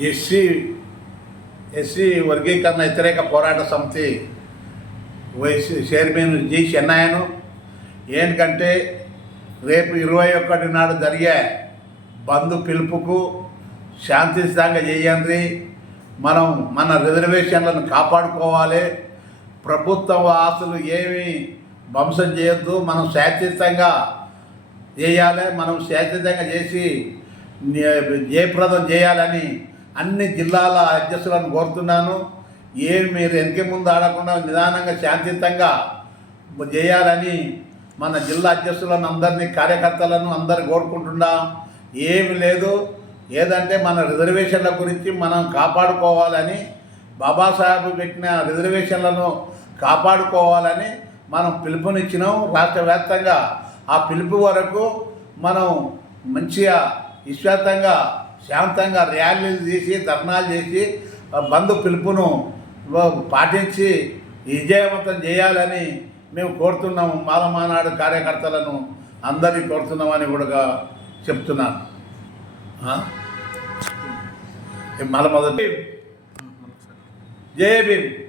SC SC వర్గీకరణ వ్యతిరేక పోరాట సమితి వైసీ చైర్మన్ జి చెన్నాయను. ఏంటంటే రేపు ఇరవై ఒకటి నాడు జరిగే బంధు పిలుపుకు శాంతియుతంగా చేయండి మనం మన రిజర్వేషన్లను కాపాడుకోవాలి. ప్రభుత్వ ఆస్తులు ఏమి ధ్వంసం చేయొద్దు. మనం శాంతియుతంగా చేయాలి. మనం శాంతియుతంగా చేసి జయప్రదం చేయాలని అన్ని జిల్లాల అధ్యక్షులను కోరుతున్నాను. ఏమి మీరు వెనక ముందు ఆడకుండా నిదానంగా శాంతియుతంగా చేయాలని మన జిల్లా అధ్యక్షులను అందరినీ కార్యకర్తలను అందరు కోరుకుంటున్నాం. ఏమి లేదు. ఏదంటే మన రిజర్వేషన్ల గురించి మనం కాపాడుకోవాలని బాబాసాహెబ్ పెట్టిన రిజర్వేషన్లను కాపాడుకోవాలని మనం పిలుపునిచ్చినాం. రాష్ట్ర వ్యాప్తంగా ఆ పిలుపు వరకు మనం మంచిగా విశ్వాసంగా శాంతంగా ర్యాలీలు చేసి ధర్నాలు చేసి బంధు పిలుపును పాటించి విజయవంతం చేయాలని మేము కోరుతున్నాము. మాలమానాడు కార్యకర్తలను అందరినీ కోరుతున్నామని కూడా చెప్తున్నాను. ఆ? మళ్ళీ మొదటి జయ భీమ్.